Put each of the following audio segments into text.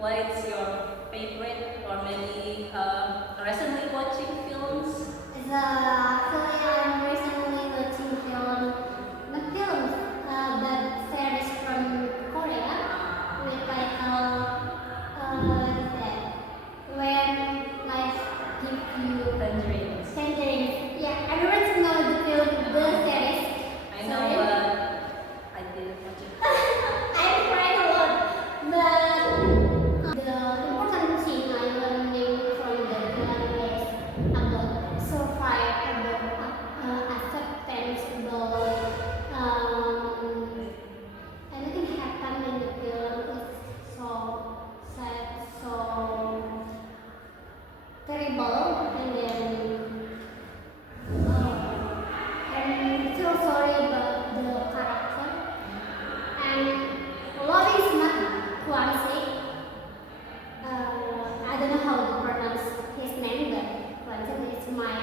what is your favorite or maybe recently watching films? Actually, I'm recently watching not films, but series from Korea with title that When Life Gives You Tangerines. Tangerines. Yeah, everyone knows the film, the series. I know, Sorry. but I didn't watch it. I cried a lot, but the important thing I learned from the film is about survive, about acceptance, about anything happened in the film is so sad, so terrible, and then and feel sorry about the character. And love is not Kwanzaa. I don't know how to pronounce his name, but Kwanzaa is my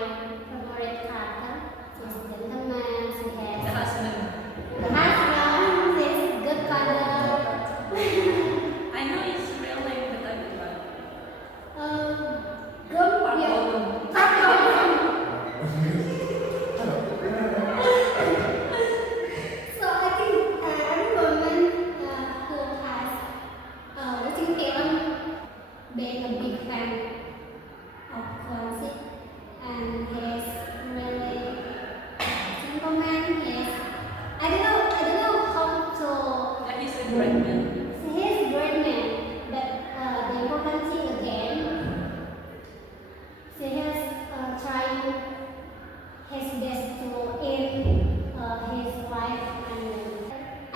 favorite character. He's a gentleman, he The has husband. the husband, he's good father. I know his real name, but I forgot. Gum, yeah. So I think every woman who has watching film, being a big fan of Kwanzaa, and he's really gentleman. Yes, I don't know how to. Yeah, he's a great man. He's a great man, but the important thing again, he is trying his best to end his life. And I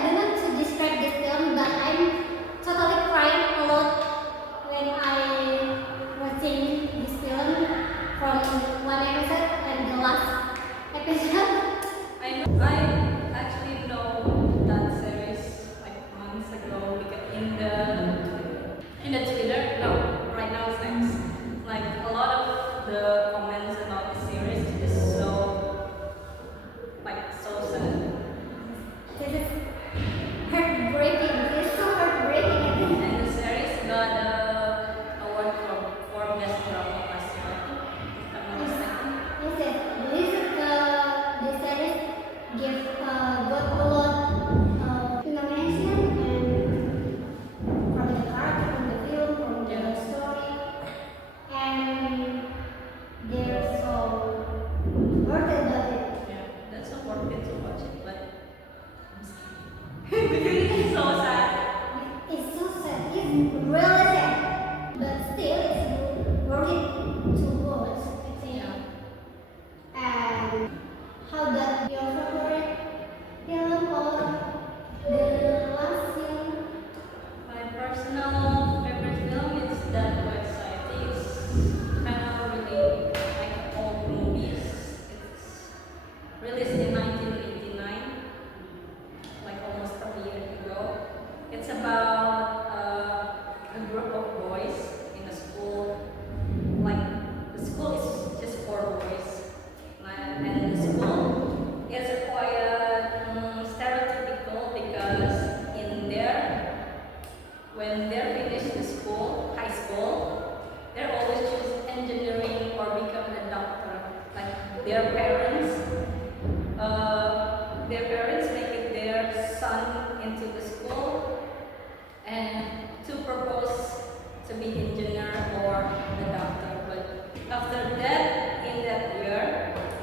don't know to describe this film, but I'm totally crying a lot when I watching this film from one episode and the last episode. I actually know that series like months ago because in the Twitter, no, right now it's next. Like a lot of the comments about the series is so sad. This is heartbreaking. It's so heartbreaking. I think. And the series got a award for best drama last year, I think, if I'm not mistaken. The series got a lot nomination and from the character, from the film, from the story, and they're so worth about it. Yeah, that's not worth it to watch it, but I'm scared. Because it's so sad. It's so sad. It's really sad, but still it's worth it to watch. I think. Yeah. And how that your favorite film or the last film? My personal favorite film is That White Society. It's kind of really like old movies. It's released in 1989, like almost 30 years ago. It's about a group of boys in a school. Like the school is just for boys, and the school is quite stereotypical because in there, when they're finished the school, high school, they're always choose engineering or become a doctor. Like their parents make it their son into the school and to propose to be engineer or a doctor. But after that, in that year,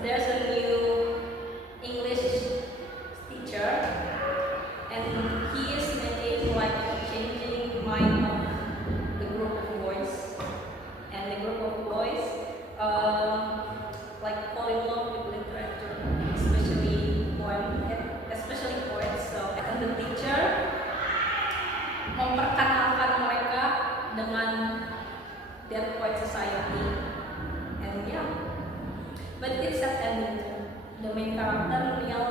there's a new English teacher, and he is making like a changing mind of the group of boys, and the group of boys like fall in love with literature, especially poets. So, and the teacher memperkenalkan mereka dengan Dead Poet Society, and yeah, but it's sad ending too. The main character Neil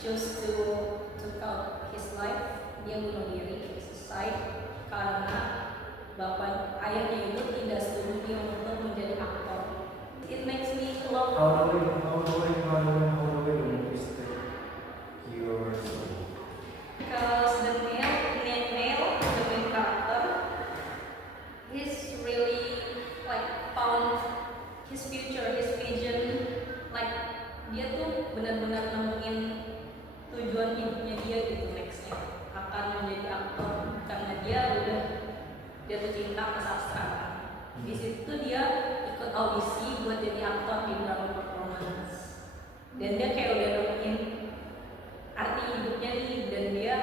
choose to took out his life. Dia bunuh diri, suicide, karena ayahnya itu tidak setuju dia untuk menjadi aktor. It makes me love. How do we movies that your story? Because the main dia udah jatuh cinta sama sastra. Di situ dia ikut audisi buat jadi aktor di drama performance. Dan dia kayak udah nemuin arti hidupnya nih, dan dia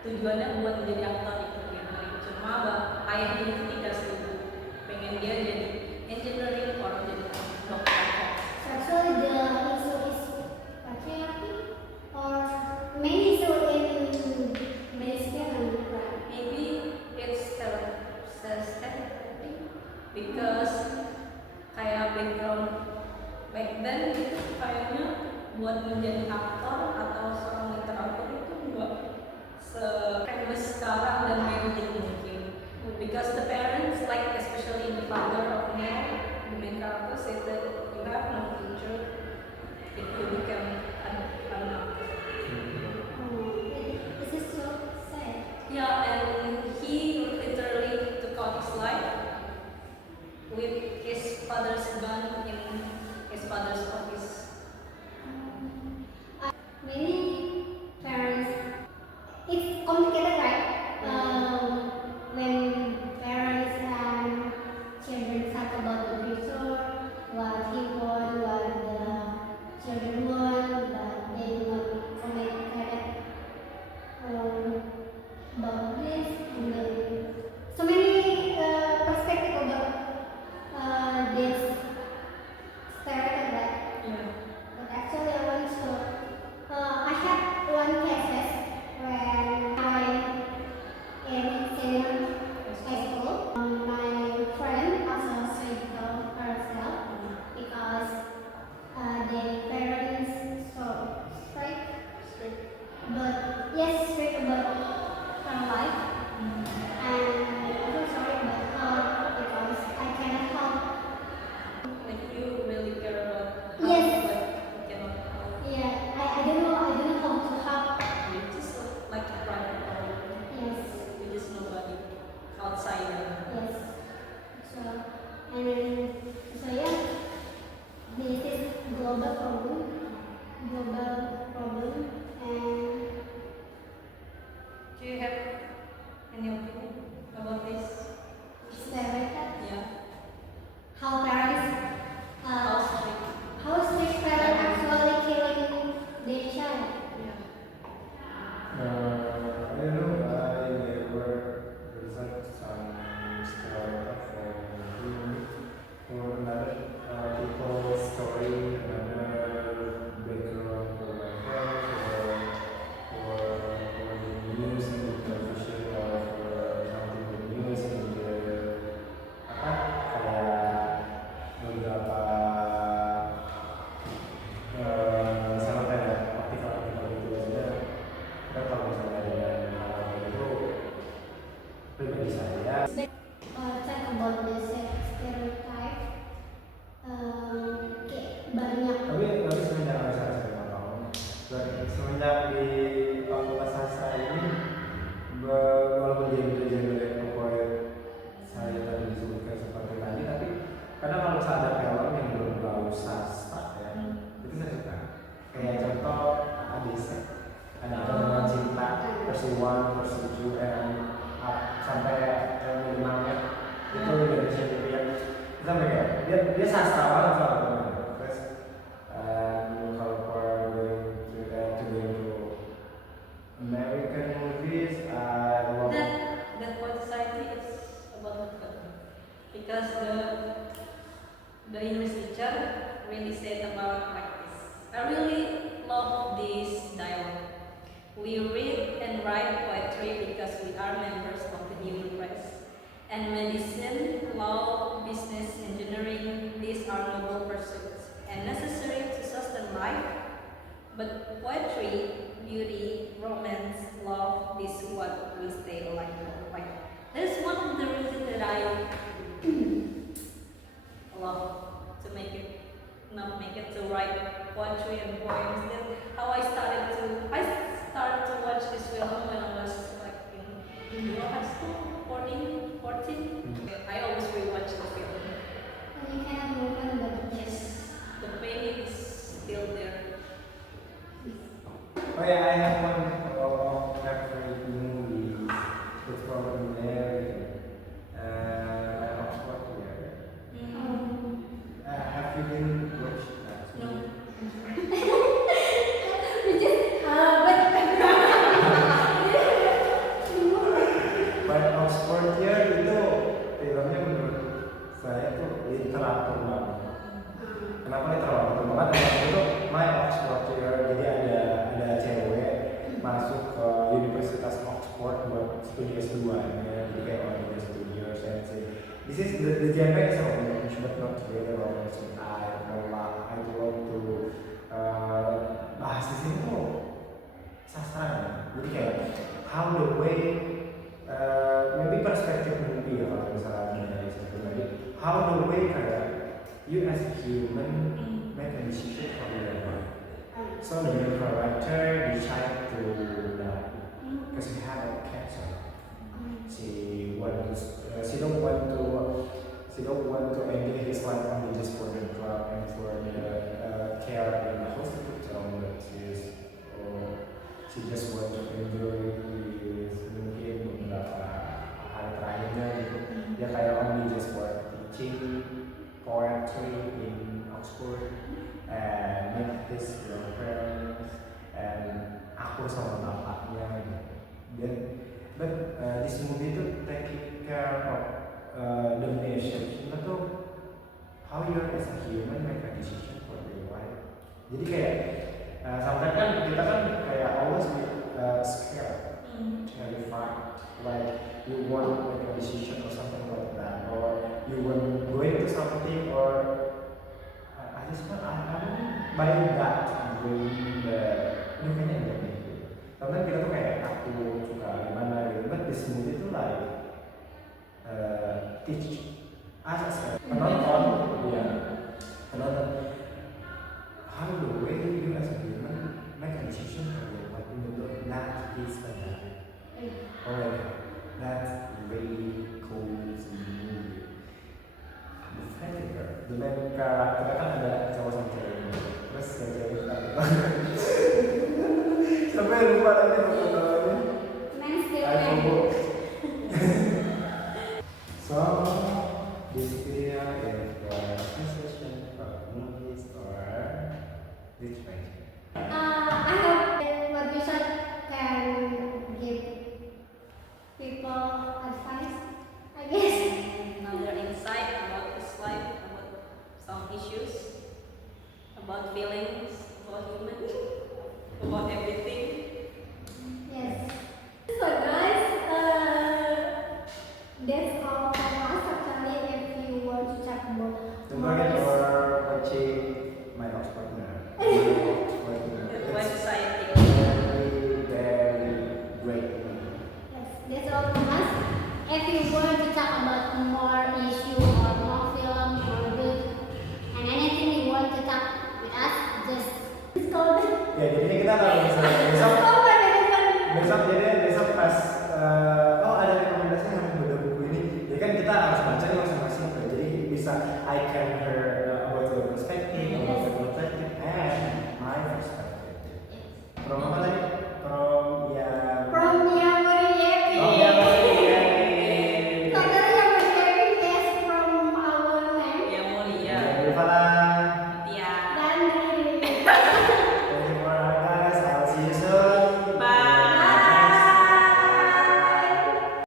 tujuannya buat menjadi aktor itu gitu. Cuma ayahnya itu tidak setuju, pengen dia jadi engineering or jadi dokter. So actually the issue is patriarchy or main issue in medicine, right? Maybe it's self-esteem because kayak background back then itu kayaknya buat menjadi aktor atau seorang literatur itu enggak se-famous sekarang dan mainstream mungkin, because the parents, like especially the father of Neil, the main character, said that you have no future if you become an actor. This is so sad. Yeah, and he literally took out his life with his father's gun in his father's office. Many parents, it's complicated, right? When parents and children talk about the future, what he want, what the children want, but they not communicated about this, and then so many perspective about this stereotype, right? Yeah. But actually, I want to. I had one cases when I in senior high school. My friend also suicidal herself because the parents so strict, but yes, strict about her life. And I'm so sorry about her because I cannot help. Like you really care about Yes. but you cannot help. Yeah, I don't know how to help. You just like a private problem. Yes. You just nobody outside. Yes. So, and so yeah, this is global problem, and Do you have any opinion about this? stereotype. Yeah. How parents, How strict? how strict parents actually killing their child. Yeah. I don't know. I never heard some stereotype for another people's story, another background for my friends, or for news in the television, or for something the news in the kayak beberapa sama kayak artikel-artikel gitu aja. Kan kalau misalnya dengan hal itu pribadi saya Talk about the stereotype. Kayak banyak. tapi semenjak saya lima tahun dan semenjak di fakultas sastra ini walaupun dia genre favorit saya tadi disebutkan seperti tadi, tapi kadang kalau ada film yang berbau sastra ya itu saya suka. Kayak contoh Adisa, ada dengan cinta versi 1, versi 2, and sampai minimalnya itu Indonesia gitu ya. Sampai kayak dia sastra banget soalnya. Terus kalau for going to American movies, I love That what society is about the because the English teacher really said about like this. I really love this dialogue. We read and write poetry because we are members of the human race. And medicine, law, business, engineering, these are noble pursuits and necessary to sustain life. But poetry, beauty, romance, love, this is what we stay alive for. Like, that is one of the reasons that I love to write poetry and poems. Then how I started to watch this film when I was like in high school, 14. I always rewatch the film. And you cannot move on, but Yes, the pain is still there. Oh yeah, I have one favorite movie. this is the genre is orange, but not really orange. I belong to bahas di sini tuh sastra ya. Jadi kayak how the way maybe perspektif movie ya kalau misalnya dari satu lagi how the way kayak you as a human make a decision for your life. So the main character decide to die because he had a cancer. She don't want to end his life only just for the drug and for the care in the hospital. But she just want to enjoy his mungkin beberapa hari terakhirnya gitu. Dia kayak only just for teaching poetry in Oxford and make his girlfriends and akur sama bapaknya gitu. But this movie itu taking care of the nation itu how you as a human make a decision for your life. Jadi kayak sometimes kan kita kan kayak always be scared, terrified, like you want to make a decision or something like that, or you want going to something, or I just want I'm by that doing the ini kayaknya enggak nih. Karena kita tuh kayak takut suka gimana gitu, but this movie tuh like teach us as penonton, ya penonton how the way you as a human make a decision for your life, even though that is a alright, that's really cool movie. The main karakternya kan ada cowok sama cewek, terus yang cewek sampai lupa lagi namanya. I forgot. So this video is for session of movies or literature. I hope that what you said can give people advice, I guess. Another insight about his life, about some issues, about feelings, about human, about everything. Yes. So guys, that's all from us actually. If you want to check about Don't forget for watching my Oxford now. Why society? Very, very great movie. yes, that's all from us. If you want to talk about more issue or more film or book and anything you want to talk